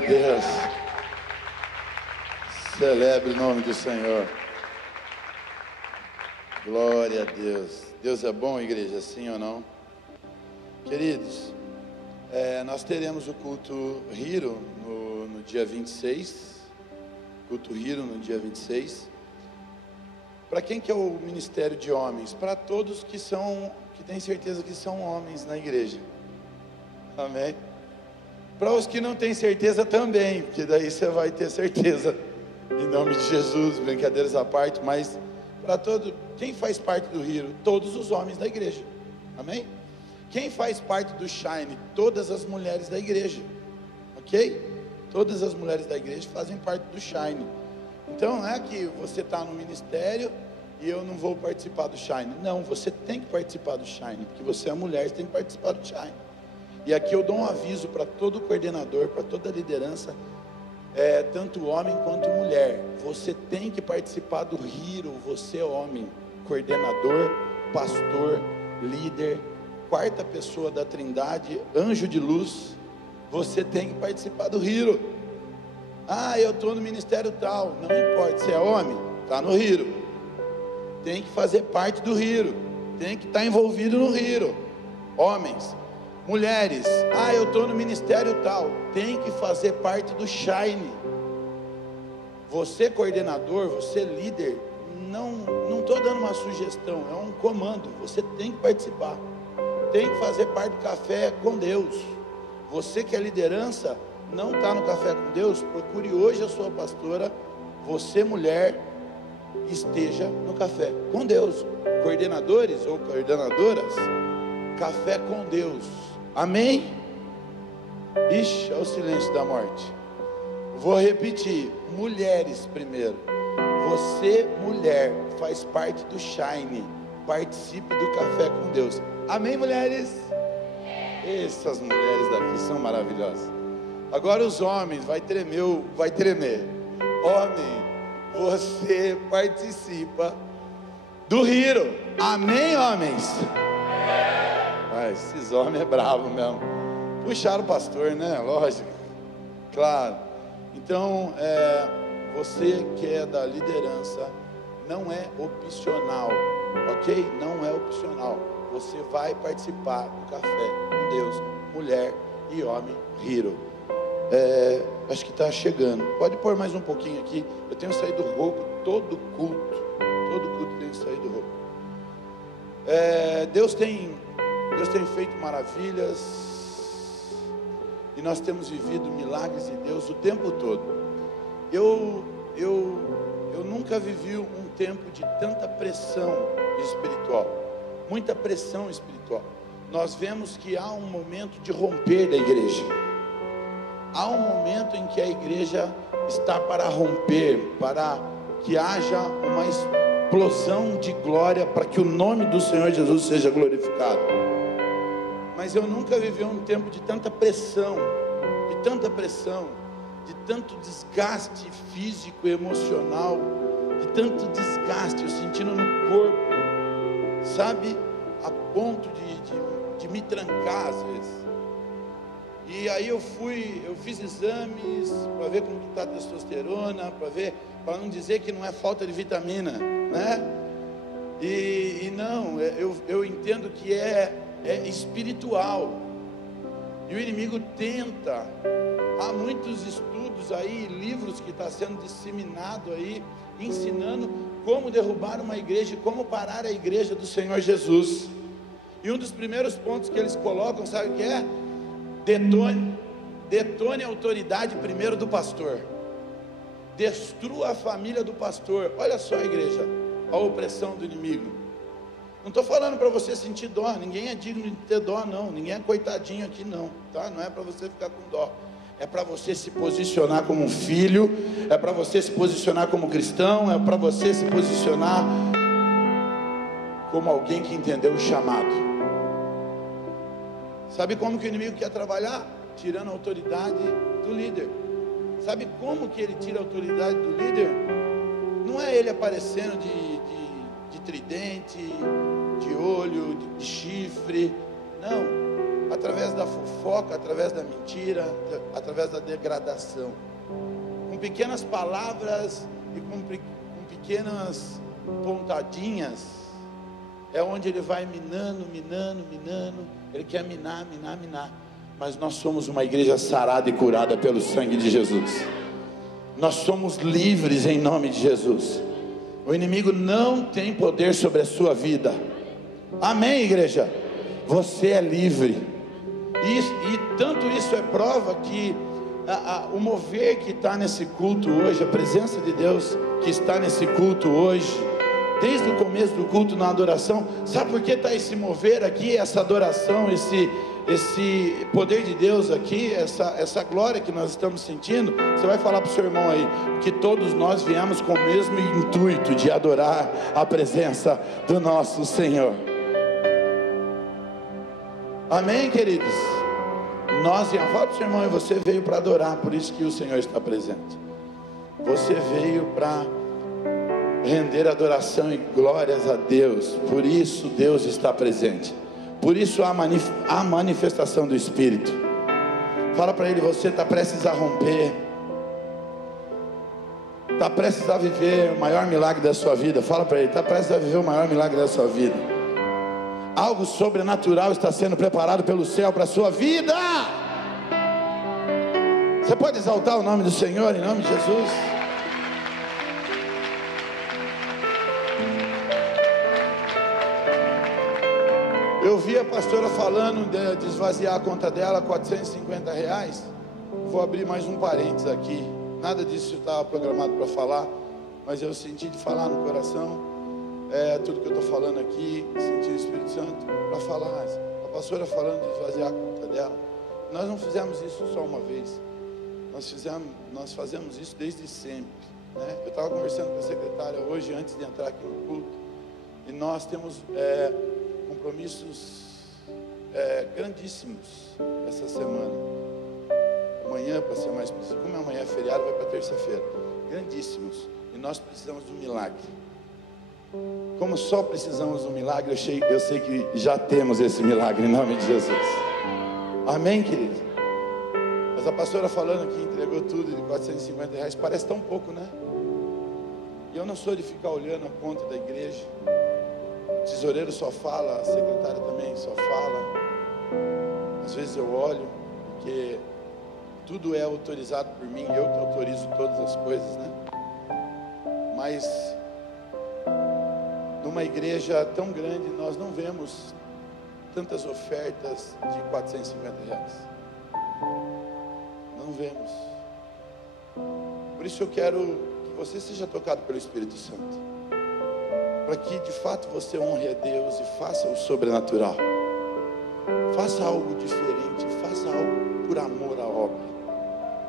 Deus, celebre o nome do Senhor. Glória a Deus. Deus é bom, igreja, sim ou não? Queridos, nós teremos o culto Hiro no dia 26. Culto Hiro no dia 26. Para quem que é o ministério de homens? Para todos que têm certeza que são homens na igreja. Amém? Para os que não têm certeza também, porque daí você vai ter certeza, em nome de Jesus, brincadeiras à parte. Mas para quem faz parte do Hiro? Todos os homens da igreja, amém? Quem faz parte do Shine? Todas as mulheres da igreja, ok? Todas as mulheres da igreja fazem parte do Shine. Então não é que você está no ministério e eu não vou participar do Shine. Não, você tem que participar do Shine, porque você é mulher, você tem que participar do Shine. E aqui eu dou um aviso para todo coordenador, para toda liderança, tanto homem quanto mulher. Você tem que participar do Hiro, você homem, coordenador, pastor, líder, quarta pessoa da Trindade, anjo de luz. Você tem que participar do Hiro. Ah, eu estou no ministério tal, não importa, se é homem, está no Hiro. Tem que fazer parte do Hiro, tem que estar envolvido no Hiro. Homens. Mulheres, eu estou no ministério tal, tem que fazer parte do Shine. Você coordenador, você líder, não estou dando uma sugestão, é um comando. Você tem que participar, tem que fazer parte do café com Deus. Você que é liderança, não está no café com Deus, procure hoje a sua pastora. Você mulher, esteja no café com Deus. Coordenadores ou coordenadoras, café com Deus. Amém? Ixi, olha o silêncio da morte. Vou repetir. Mulheres primeiro. Você, mulher, faz parte do Shine. Participe do café com Deus. Amém, mulheres? Essas mulheres daqui são maravilhosas. Agora os homens, vai tremer. Homem, você participa do Hiro. Amém, homens? Esses homens é bravo mesmo. Puxaram o pastor, né? Lógico. Claro. Então, você que é da liderança, não é opcional, ok? Não é opcional. Você vai participar do café com Deus, mulher e homem Hiro. Acho que está chegando. Pode pôr mais um pouquinho aqui. Eu tenho saído rouco todo culto. Todo culto tem saído rouco. Deus tem feito maravilhas, e nós temos vivido milagres de Deus o tempo todo. Eu nunca vivi um tempo de tanta pressão espiritual, muita pressão espiritual. Nós vemos que há um momento de romper da igreja, há um momento em que a igreja está para romper, para que haja uma explosão de glória, para que o nome do Senhor Jesus seja glorificado. Mas eu nunca vivi um tempo de tanta pressão, de tanto desgaste físico e emocional, de tanto desgaste, eu sentindo no corpo, sabe, a ponto de me trancar às vezes. E aí eu fiz exames para ver como está a testosterona, para não dizer que não é falta de vitamina, né? E não, eu entendo que é espiritual, e o inimigo tenta. Há muitos estudos aí, livros que estão sendo disseminados aí, ensinando como derrubar uma igreja, como parar a igreja do Senhor Jesus. E um dos primeiros pontos que eles colocam, sabe o que é? Detone a autoridade primeiro do pastor, destrua a família do pastor. Olha só, igreja, a opressão do inimigo. Não estou falando para você sentir dó, ninguém é digno de ter dó não, ninguém é coitadinho aqui não, tá? Não é para você ficar com dó, é para você se posicionar como um filho, é para você se posicionar como cristão, é para você se posicionar como alguém que entendeu o chamado. Sabe como que o inimigo quer trabalhar? Tirando a autoridade do líder. Sabe como que ele tira a autoridade do líder? Não é ele aparecendo de tridente, de olho, de chifre. Não. através da fofoca, através da mentira, através da degradação. Com pequenas palavras e com pequenas pontadinhas, é onde ele vai minando. Ele quer minar. Mas nós somos uma igreja sarada e curada pelo sangue de Jesus. Nós somos livres em nome de Jesus. O inimigo não tem poder sobre a sua vida. Amém, igreja? Você é livre. E tanto isso é prova que o mover que está nesse culto hoje, a presença de Deus que está nesse culto hoje, desde o começo do culto na adoração, sabe por que está esse mover aqui, essa adoração, esse poder de Deus aqui, essa glória que nós estamos sentindo? Você vai falar para o seu irmão aí, que todos nós viemos com o mesmo intuito de adorar a presença do nosso Senhor. Amém, queridos? Fala para o seu irmão, você veio para adorar, por isso que o Senhor está presente. Você veio para render adoração e glórias a Deus, por isso Deus está presente. Por isso há manifestação do Espírito. Fala para ele, você está prestes a romper, está prestes a viver o maior milagre da sua vida. Fala para ele, está prestes a viver o maior milagre da sua vida. Algo sobrenatural está sendo preparado pelo céu para a sua vida. Você pode exaltar o nome do Senhor, em nome de Jesus? Eu vi a pastora falando de esvaziar a conta dela, R$450. Vou abrir mais um parênteses aqui. Nada disso estava programado para falar, mas eu senti de falar no coração. Tudo que eu estou falando aqui, senti o Espírito Santo para falar. A pastora falando de esvaziar a conta dela. Nós não fizemos isso só uma vez. Nós fazemos isso desde sempre, né? Eu estava conversando com a secretária hoje, antes de entrar aqui no culto, e nós temos compromissos grandíssimos essa semana. Amanhã, para ser mais preciso, como amanhã é feriado, vai para terça-feira. Grandíssimos. E nós precisamos de um milagre. Como só precisamos de um milagre, eu sei que já temos esse milagre em nome de Jesus. Amém, querido? Mas a pastora falando que entregou tudo de R$450, parece tão pouco, né? E eu não sou de ficar olhando a conta da igreja. O tesoureiro só fala, a secretária também só fala. Às vezes eu olho, porque tudo é autorizado por mim, eu que autorizo todas as coisas, né? Mas numa igreja tão grande, nós não vemos tantas ofertas de R$450. Não vemos. Por isso eu quero que você seja tocado pelo Espírito Santo, para que de fato você honre a Deus e faça o sobrenatural. Faça algo diferente, faça algo por amor à obra.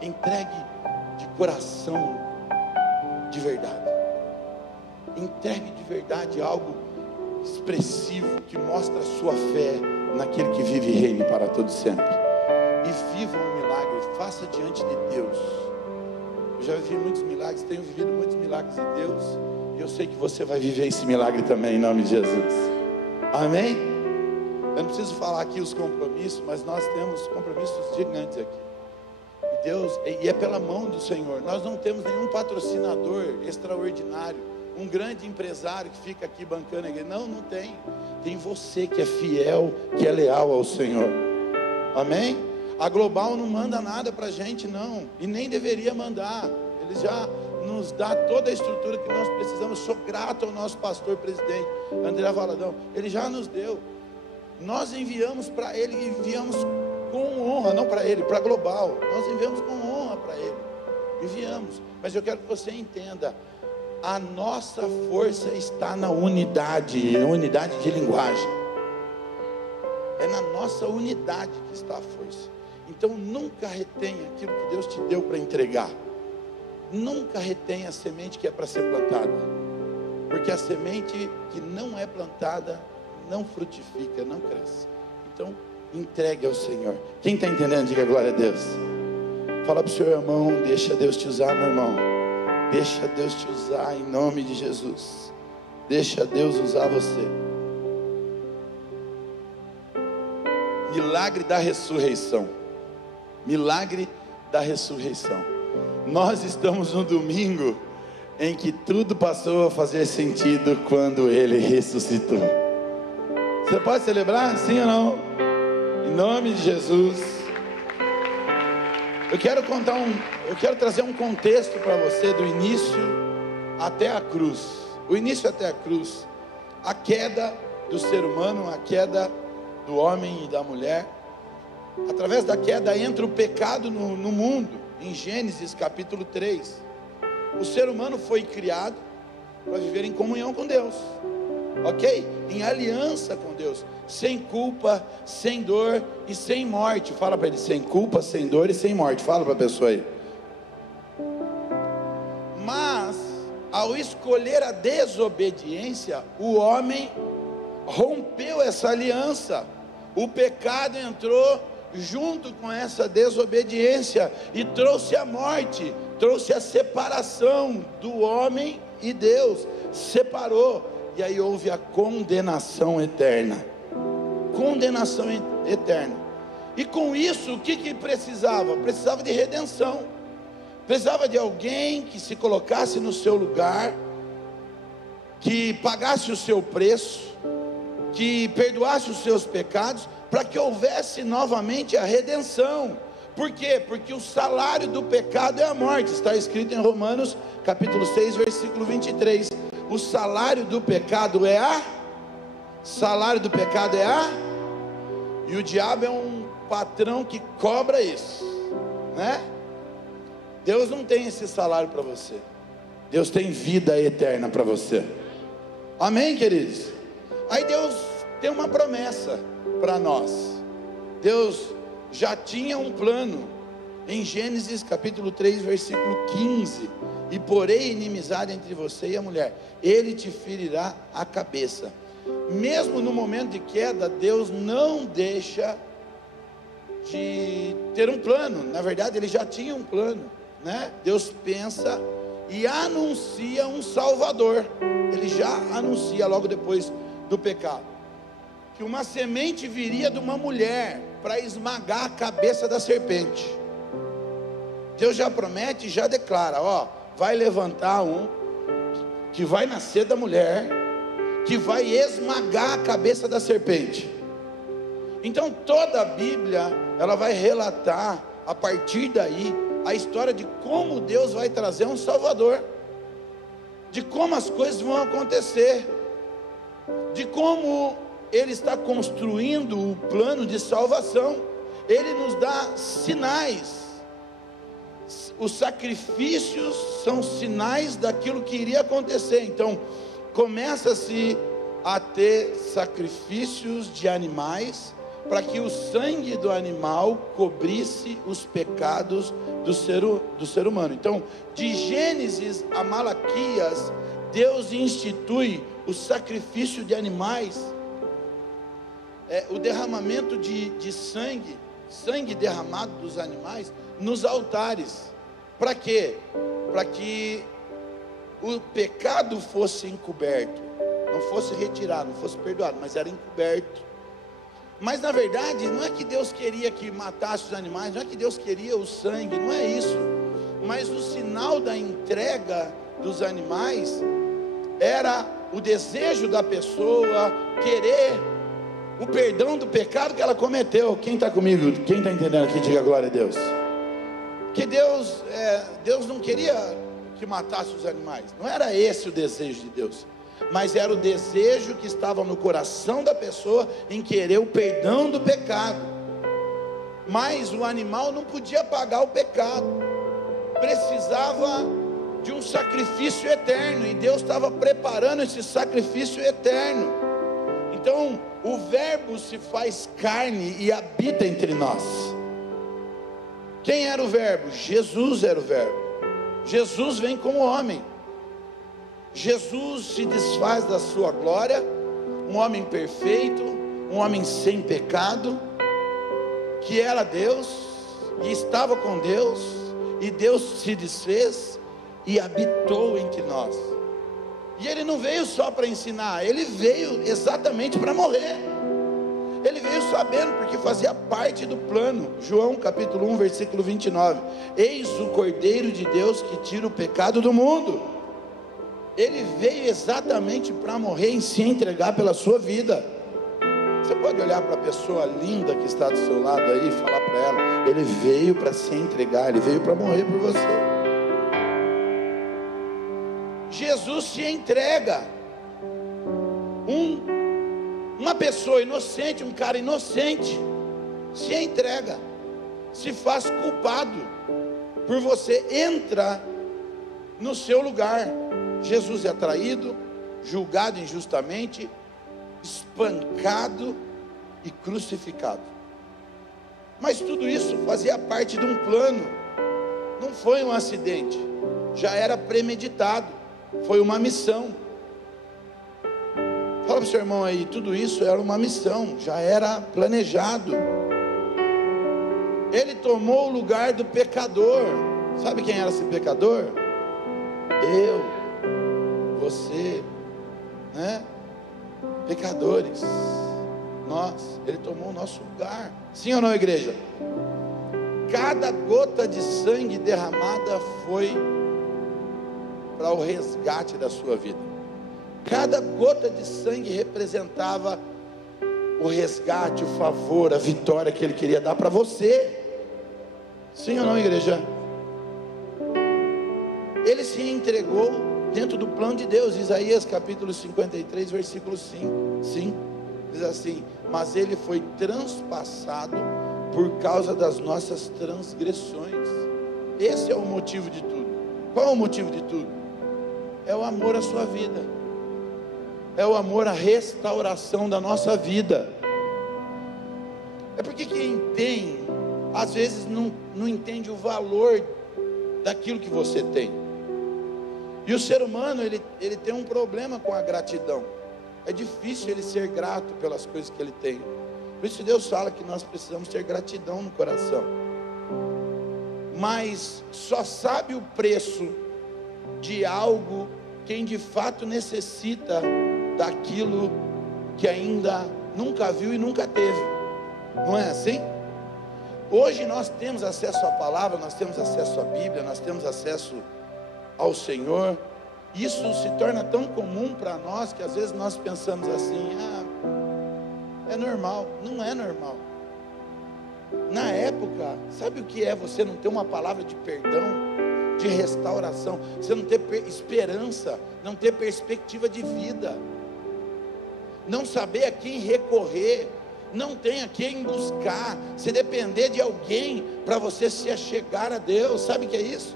Entregue de coração, de verdade. Entregue de verdade algo expressivo que mostra a sua fé naquele que vive e reina para todo sempre. E viva um milagre, faça diante de Deus. Eu já vivi muitos milagres, tenho vivido muitos milagres de Deus, e eu sei que você vai viver esse milagre também em nome de Jesus. Amém? Eu não preciso falar aqui os compromissos, mas nós temos compromissos gigantes aqui. E Deus, e é pela mão do Senhor. Nós não temos nenhum patrocinador extraordinário, um grande empresário que fica aqui bancando a igreja. Não tem. Tem você que é fiel, que é leal ao Senhor. Amém? A Global não manda nada para a gente, não, e nem deveria mandar. Ele já nos dá toda a estrutura que nós precisamos. Sou grato ao nosso pastor presidente André Valadão, ele já nos deu. Nós enviamos para ele, enviamos com honra, não para ele, para a Global. Nós enviamos com honra para ele, enviamos. Mas eu quero que você entenda, a nossa força está na unidade de linguagem. É na nossa unidade que está a força. Então nunca retenha aquilo que Deus te deu para entregar. Nunca retenha a semente que é para ser plantada, porque a semente que não é plantada não frutifica, não cresce. Então entregue ao Senhor. Quem está entendendo, diga glória a Deus. Fala para o seu irmão, deixa Deus te usar, meu irmão. Deixa Deus te usar em nome de Jesus. Deixa Deus usar você. Milagre da ressurreição. Milagre da ressurreição. Nós estamos no domingo em que tudo passou a fazer sentido quando Ele ressuscitou. Você pode celebrar? Sim ou não? Em nome de Jesus. Eu quero trazer um contexto para você do início até a cruz. O início até a cruz. A queda do ser humano, a queda do homem e da mulher. Através da queda entra o pecado no mundo. Em Gênesis capítulo 3. O ser humano foi criado para viver em comunhão com Deus. Ok? Em aliança com Deus. Sem culpa, sem dor e sem morte. Fala para ele, sem culpa, sem dor e sem morte. Fala para a pessoa aí. Mas, ao escolher a desobediência, o homem rompeu essa aliança. O pecado entrou junto com essa desobediência e trouxe a morte, trouxe a separação do homem e Deus, separou, e aí houve a condenação eterna. Condenação eterna. E com isso, o que precisava? Precisava de redenção. Precisava de alguém que se colocasse no seu lugar, que pagasse o seu preço, que perdoasse os seus pecados, para que houvesse novamente a redenção. Por quê? Porque o salário do pecado é a morte. Está escrito em Romanos capítulo 6, versículo 23. O salário do pecado é a... Salário do pecado é a... E o diabo é um patrão que cobra isso, né? Deus não tem esse salário para você. Deus tem vida eterna para você. Amém, queridos? Aí Deus tem uma promessa para nós. Deus já tinha um plano. Em Gênesis capítulo 3, versículo 15. E porei inimizade entre você e a mulher. Ele te ferirá a cabeça. Mesmo no momento de queda, Deus não deixa de ter um plano. Na verdade, Ele já tinha um plano, né? Deus pensa e anuncia um Salvador. Ele já anuncia logo depois do pecado, que uma semente viria de uma mulher para esmagar a cabeça da serpente. Deus já promete e já declara, ó, vai levantar um que vai nascer da mulher, que vai esmagar a cabeça da serpente. Então toda a Bíblia, ela vai relatar a partir daí a história de como Deus vai trazer um Salvador, de como as coisas vão acontecer, de como Ele está construindo o plano de salvação. Ele nos dá sinais. Os sacrifícios são sinais daquilo que iria acontecer. Então começa-se a ter sacrifícios de animais, para que o sangue do animal cobrisse os pecados do ser humano. Então, de Gênesis a Malaquias, Deus institui o sacrifício de animais, o derramamento de sangue derramado dos animais nos altares. Para quê? Para que o pecado fosse encoberto, não fosse retirado, não fosse perdoado, mas era encoberto. Mas na verdade, não é que Deus queria que matasse os animais, não é que Deus queria o sangue, não é isso. Mas o sinal da entrega dos animais era o desejo da pessoa querer o perdão do pecado que ela cometeu. Quem está comigo? Quem está entendendo aqui, diga glória a Deus. Que Deus não queria que matasse os animais, não era esse o desejo de Deus, mas era o desejo que estava no coração da pessoa em querer o perdão do pecado. Mas o animal não podia pagar o pecado, precisava de um sacrifício eterno, e Deus estava preparando esse sacrifício eterno. Então o verbo se faz carne e habita entre nós. Quem era o verbo? Jesus era o verbo. Jesus vem como homem. Jesus se desfaz da sua glória, um homem perfeito, um homem sem pecado, que era Deus e estava com Deus, e Deus se desfez e habitou entre nós. E Ele não veio só para ensinar, Ele veio exatamente para morrer. Ele veio sabendo, porque fazia parte do plano. João capítulo 1, versículo 29. Eis o Cordeiro de Deus que tira o pecado do mundo. Ele veio exatamente para morrer e se entregar pela sua vida. Você pode olhar para a pessoa linda que está do seu lado aí e falar para ela: ele veio para se entregar, ele veio para morrer por você. Jesus se entrega. Uma pessoa inocente, um cara inocente, se entrega, se faz culpado por você, entra no seu lugar. Jesus é traído, julgado injustamente, espancado e crucificado. Mas tudo isso fazia parte de um plano, não foi um acidente, já era premeditado, foi uma missão. Fala para o seu irmão aí, tudo isso era uma missão, já era planejado. Ele tomou o lugar do pecador. Sabe quem era esse pecador? Eu, você, né? Pecadores, nós. Ele tomou o nosso lugar. Sim ou não, igreja? Cada gota de sangue derramada foi para o resgate da sua vida. Cada gota de sangue representava o resgate, o favor, a vitória que Ele queria dar para você. Sim ou não, igreja? Ele se entregou dentro do plano de Deus. Isaías capítulo 53, versículo 5 diz assim: mas Ele foi transpassado por causa das nossas transgressões. Esse é o motivo de tudo. Qual é o motivo de tudo? É o amor à sua vida. É o amor à restauração da nossa vida. É porque quem tem, às vezes não entende o valor daquilo que você tem. E o ser humano, ele tem um problema com a gratidão. É difícil ele ser grato pelas coisas que ele tem. Por isso Deus fala que nós precisamos ter gratidão no coração. Mas só sabe o preço de algo quem de fato necessita daquilo que ainda nunca viu e nunca teve. Não é assim? Hoje nós temos acesso à palavra, nós temos acesso à Bíblia, nós temos acesso ao Senhor. Isso se torna tão comum para nós que às vezes nós pensamos assim: é normal. Não é normal. Na época, sabe o que é você não ter uma palavra de perdão, de restauração, você não ter esperança, não ter perspectiva de vida, não saber a quem recorrer, não tem a quem buscar, se depender de alguém para você se achegar a Deus. Sabe o que é isso?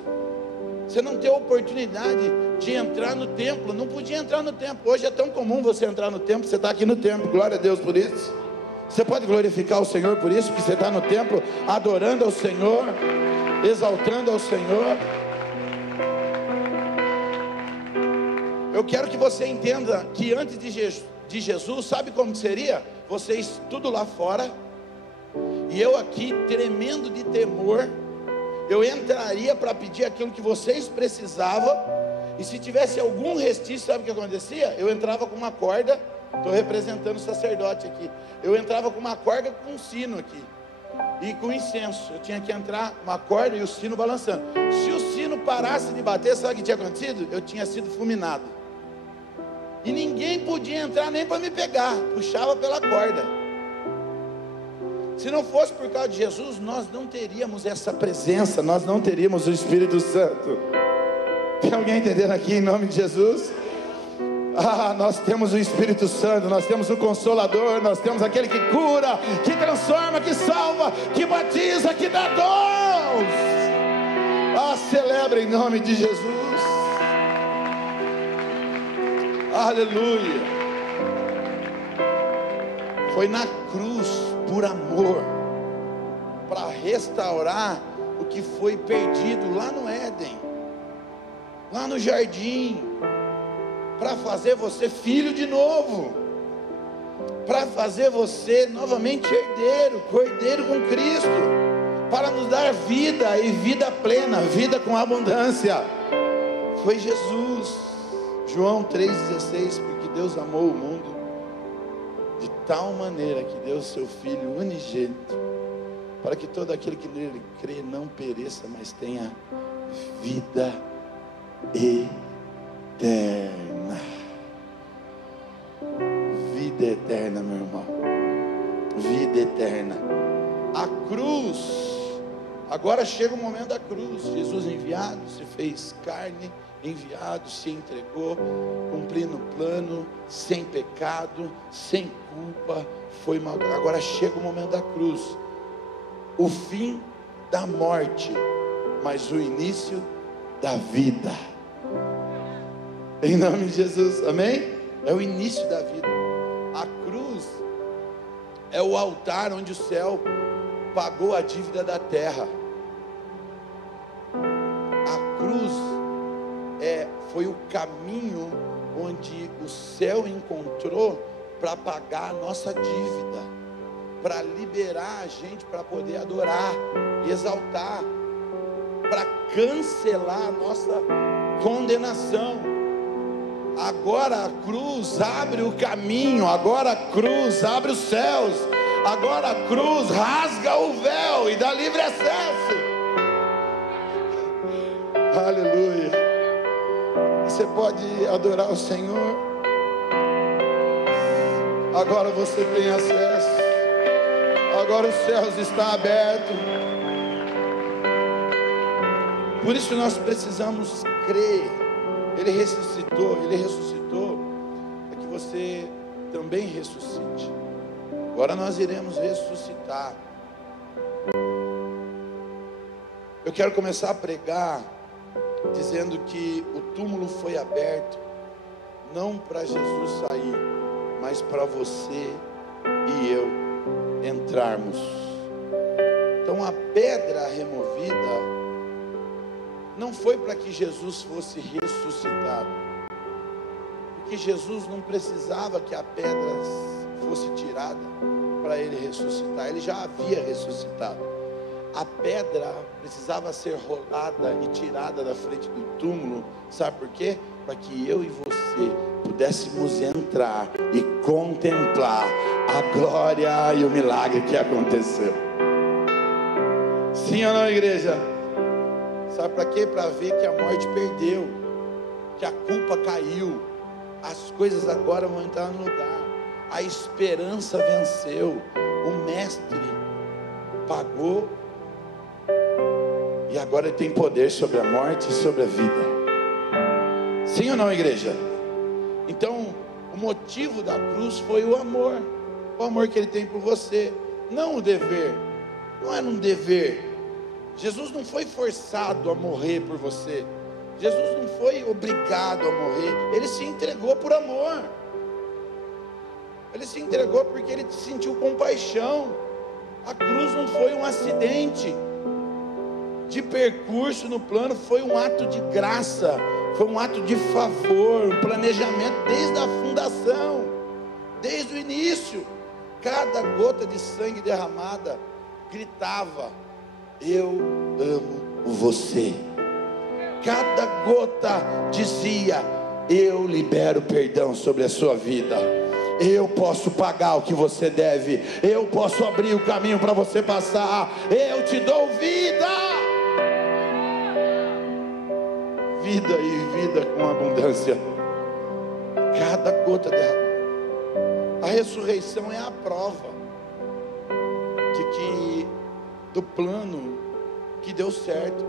Você não ter oportunidade de entrar no templo. Não podia entrar no templo. Hoje é tão comum você entrar no templo. Você está aqui no templo, glória a Deus por isso. Você pode glorificar o Senhor por isso, que você está no templo adorando ao Senhor, exaltando ao Senhor. Eu quero que você entenda que antes de Jesus, sabe como seria? Vocês tudo lá fora, e eu aqui tremendo de temor. Eu entraria para pedir aquilo que vocês precisavam, e se tivesse algum restício, sabe o que acontecia? Eu entrava com uma corda, estou representando o sacerdote aqui, eu entrava com uma corda com um sino aqui, e com incenso. Eu tinha que entrar uma corda e o sino balançando. Se o sino parasse de bater, sabe o que tinha acontecido? Eu tinha sido fulminado, e ninguém podia entrar nem para me pegar, puxava pela corda. Se não fosse por causa de Jesus, nós não teríamos essa presença, nós não teríamos o Espírito Santo. Tem alguém entendendo aqui em nome de Jesus? Nós temos o Espírito Santo, nós temos o Consolador, nós temos aquele que cura, que transforma, que salva, que batiza, que dá dons. Celebra em nome de Jesus. Aleluia. Foi na cruz, por amor, para restaurar o que foi perdido lá no Éden, lá no jardim, para fazer você filho de novo, para fazer você novamente herdeiro, cordeiro com Cristo, para nos dar vida e vida plena, vida com abundância. Foi Jesus. João 3,16, porque Deus amou o mundo de tal maneira que deu o seu Filho unigênito, para que todo aquele que nele crê não pereça, mas tenha vida eterna. Vida eterna, meu irmão. Vida eterna. A cruz, agora chega o momento da cruz. Jesus enviado, se fez carne, enviado, se entregou, cumprindo o plano, sem pecado, sem culpa, foi mal. Agora chega o momento da cruz, o fim da morte, mas o início da vida. Em nome de Jesus, amém? É o início da vida. A cruz é o altar onde o céu pagou a dívida da terra. A cruz foi o caminho onde o céu encontrou para pagar a nossa dívida, para liberar a gente para poder adorar, exaltar, para cancelar a nossa condenação. Agora a cruz abre o caminho, agora a cruz abre os céus, agora a cruz rasga o véu e dá livre acesso. Aleluia. Você pode adorar o Senhor. Agora você tem acesso. Agora os céus estão abertos. Por isso nós precisamos crer. Ele ressuscitou para que você também ressuscite. Agora nós iremos ressuscitar. Eu quero começar a pregar dizendo que o túmulo foi aberto não para Jesus sair, mas para você e eu entrarmos. Então a pedra removida não foi para que Jesus fosse ressuscitado, porque Jesus não precisava que a pedra fosse tirada para ele ressuscitar, ele já havia ressuscitado. A pedra precisava ser rolada e tirada da frente do túmulo, sabe por quê? Para que eu e você pudéssemos entrar e contemplar a glória e o milagre que aconteceu. Sim ou não, igreja? Sabe para quê? Para ver que a morte perdeu, que a culpa caiu, as coisas agora vão entrar no lugar, a esperança venceu, o mestre pagou, e agora ele tem poder sobre a morte e sobre a vida. Sim ou não, igreja? Então, o motivo da cruz foi o amor que ele tem por você, não o dever. Não era um dever. Jesus não foi forçado a morrer por você. Jesus não foi obrigado a morrer. Ele se entregou por amor. Ele se entregou porque ele sentiu compaixão. A cruz não foi um acidente de percurso no plano, foi um ato de graça, foi um ato de favor, um planejamento desde a fundação, desde o início. Cada gota de sangue derramada gritava: eu amo você. Cada gota dizia: eu libero perdão sobre a sua vida, eu posso pagar o que você deve, eu posso abrir o caminho para você passar, eu te dou vida, vida e vida com abundância. Cada gota derramada. A ressurreição é a prova de que do plano que deu certo,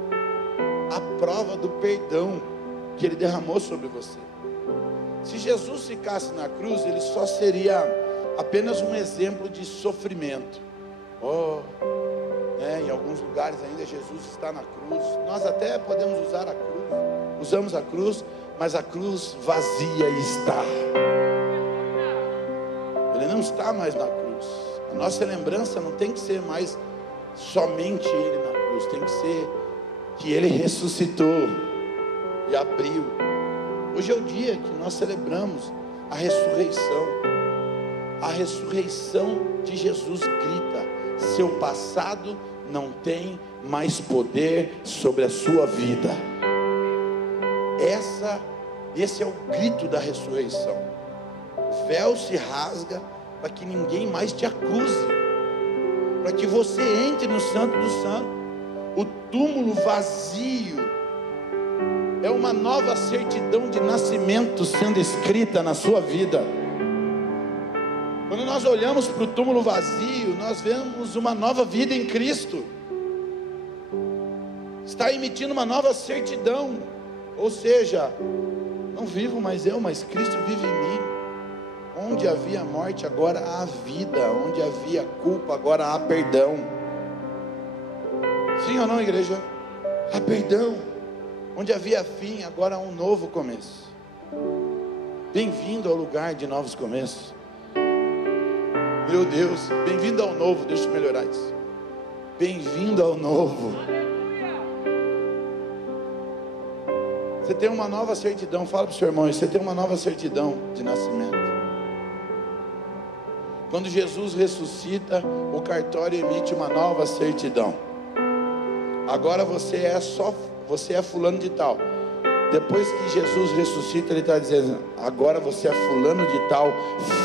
a prova do perdão que ele derramou sobre você. Se Jesus ficasse na cruz, ele só seria apenas um exemplo de sofrimento. Em alguns lugares ainda Jesus está na cruz. Nós até podemos usar a cruz, usamos a cruz, mas a cruz vazia está. Ele não está mais na cruz. A nossa lembrança não tem que ser mais somente ele na cruz, tem que ser que ele ressuscitou e abriu. Hoje é o dia que nós celebramos a ressurreição. A ressurreição de Jesus grita: seu passado não tem mais poder sobre a sua vida. Esse é o grito da ressurreição. O véu se rasga para que ninguém mais te acuse, para que você entre no Santo dos Santos. O túmulo vazio é uma nova certidão de nascimento sendo escrita na sua vida. Quando nós olhamos para o túmulo vazio, nós vemos uma nova vida em Cristo. Está emitindo uma nova certidão. Ou seja, não vivo mais eu, mas Cristo vive em mim. Onde havia morte, agora há vida. Onde havia culpa, agora há perdão. Sim ou não, igreja? Há perdão. Onde havia fim, agora há um novo começo. Bem-vindo ao lugar de novos começos. Meu Deus, bem-vindo ao novo. Deixa eu melhorar isso. Bem-vindo ao novo. Você tem uma nova certidão. Fala para o seu irmão, você tem uma nova certidão de nascimento. Quando Jesus ressuscita, o cartório emite uma nova certidão. Agora você é fulano de tal. Depois que Jesus ressuscita, ele está dizendo: agora você é fulano de tal,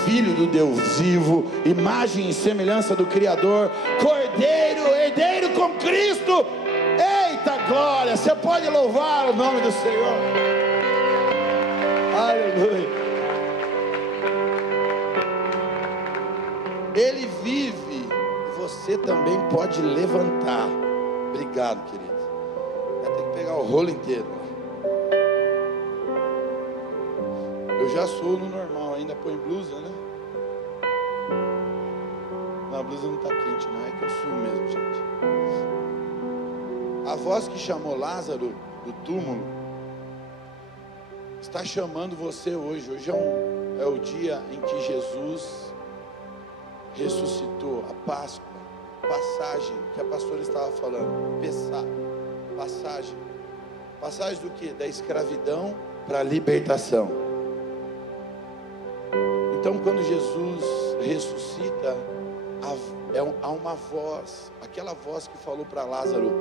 filho do Deus vivo, imagem e semelhança do Criador, cordeiro, herdeiro com Cristo. Eita glória! Você pode louvar o nome do Senhor. Aleluia. Ele vive e você também pode levantar. Obrigado, querido. Vai ter que pegar o rolo inteiro. Eu já sou no normal, ainda põe blusa, né? Não, a blusa não está quente, não, é que eu suo mesmo, gente. A voz que chamou Lázaro do túmulo está chamando você hoje. Hoje é o dia em que Jesus ressuscitou, a Páscoa, passagem que a pastora estava falando, passagem do que? Da escravidão para a libertação. Então, quando Jesus ressuscita, há uma voz, aquela voz que falou para Lázaro: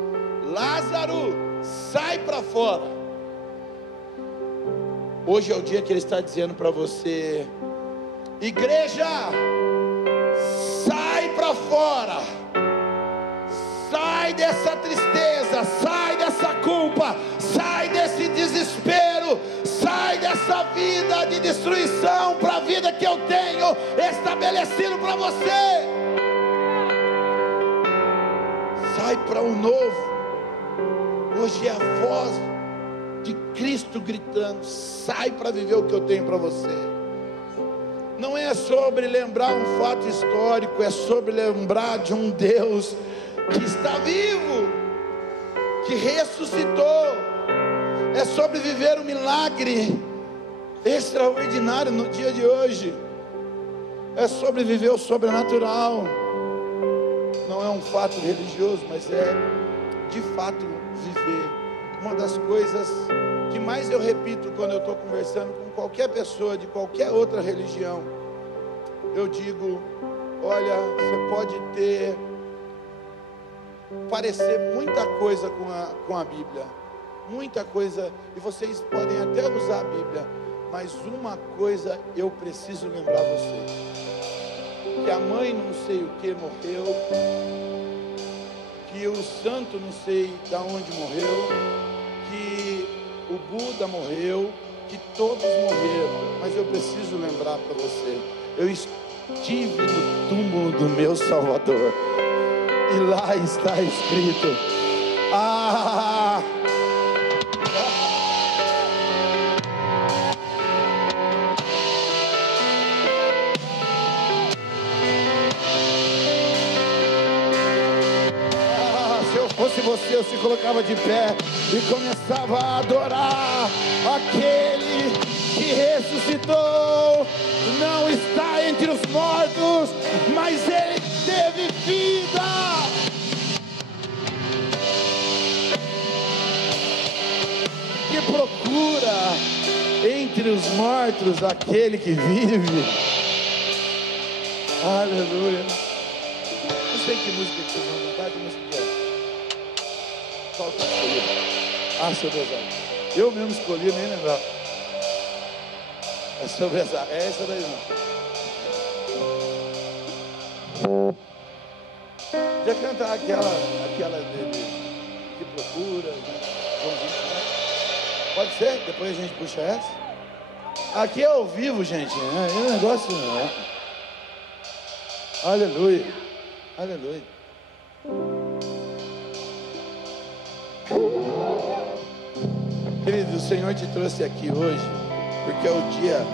Lázaro, sai para fora. Hoje é o dia que ele está dizendo para você: igreja, sai para fora, sai dessa tristeza, sai dessa culpa, sai desse desespero, sai dessa vida de destruição para a vida que eu tenho estabelecido para você. Sai para o novo. Hoje é a voz de Cristo gritando: sai para viver o que eu tenho para você. Não é sobre lembrar um fato histórico, é sobre lembrar de um Deus que está vivo, que ressuscitou. É sobre viver um milagre extraordinário no dia de hoje. É sobre viver o sobrenatural. Não é um fato religioso, mas é de fato viver. Uma das coisas que mais eu repito quando eu estou conversando com qualquer pessoa de qualquer outra religião, eu digo: olha, você pode parecer muita coisa com a Bíblia, muita coisa, e vocês podem até usar a Bíblia, mas uma coisa eu preciso lembrar você: que a mãe não sei o que morreu, que o santo não sei de onde morreu, que o Buda morreu, que todos morreram, mas eu preciso lembrar para você: eu estive no túmulo do meu Salvador, e lá está escrito: se eu fosse você, eu se colocava de pé e começava a adorar aquele que ressuscitou. Não está entre os mortos, mas ele teve vida. Que procura entre os mortos aquele que vive. Aleluia. Não sei que música que vocês vão cantar, que música que é. Qual que escolhi? Seu Deus, eu mesmo escolhi, nem lembrava. É sobre essa daí não. Já cantar aquela que procura, pode ser? Depois a gente puxa essa. Aqui é ao vivo, gente. É um negócio. Aleluia. Aleluia. Querido, o Senhor te trouxe aqui hoje porque é o dia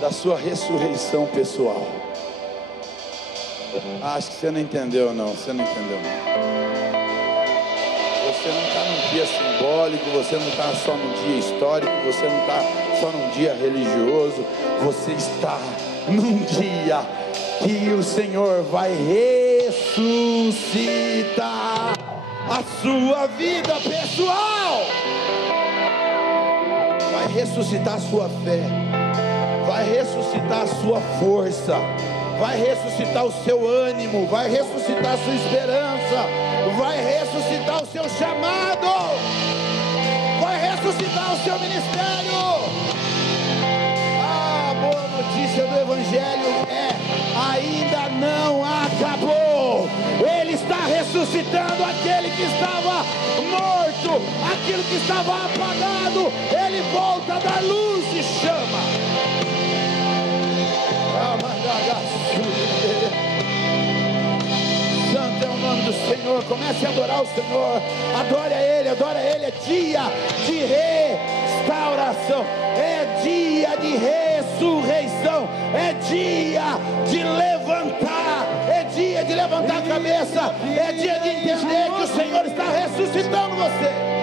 da sua ressurreição pessoal. Acho que você não entendeu, não. Você não entendeu, não. Você não está num dia simbólico, você não está só num dia histórico, você não está só num dia religioso. Você está num dia que o Senhor vai ressuscitar a sua vida pessoal. Vai ressuscitar a sua fé, vai ressuscitar a sua força, vai ressuscitar o seu ânimo, vai ressuscitar a sua esperança, vai ressuscitar o seu chamado, vai ressuscitar o seu ministério. A boa notícia do Evangelho é: ainda não acabou. Ele está ressuscitando aquele que estava morto, aquilo que estava apagado. Ele volta a dar luz e chama. Santo é o nome do Senhor. Comece a adorar o Senhor. Adore a Ele, adore a Ele. É dia de restauração, é dia de ressurreição, é dia de levantar, é dia de levantar a cabeça, é dia de entender que o Senhor está ressuscitando você.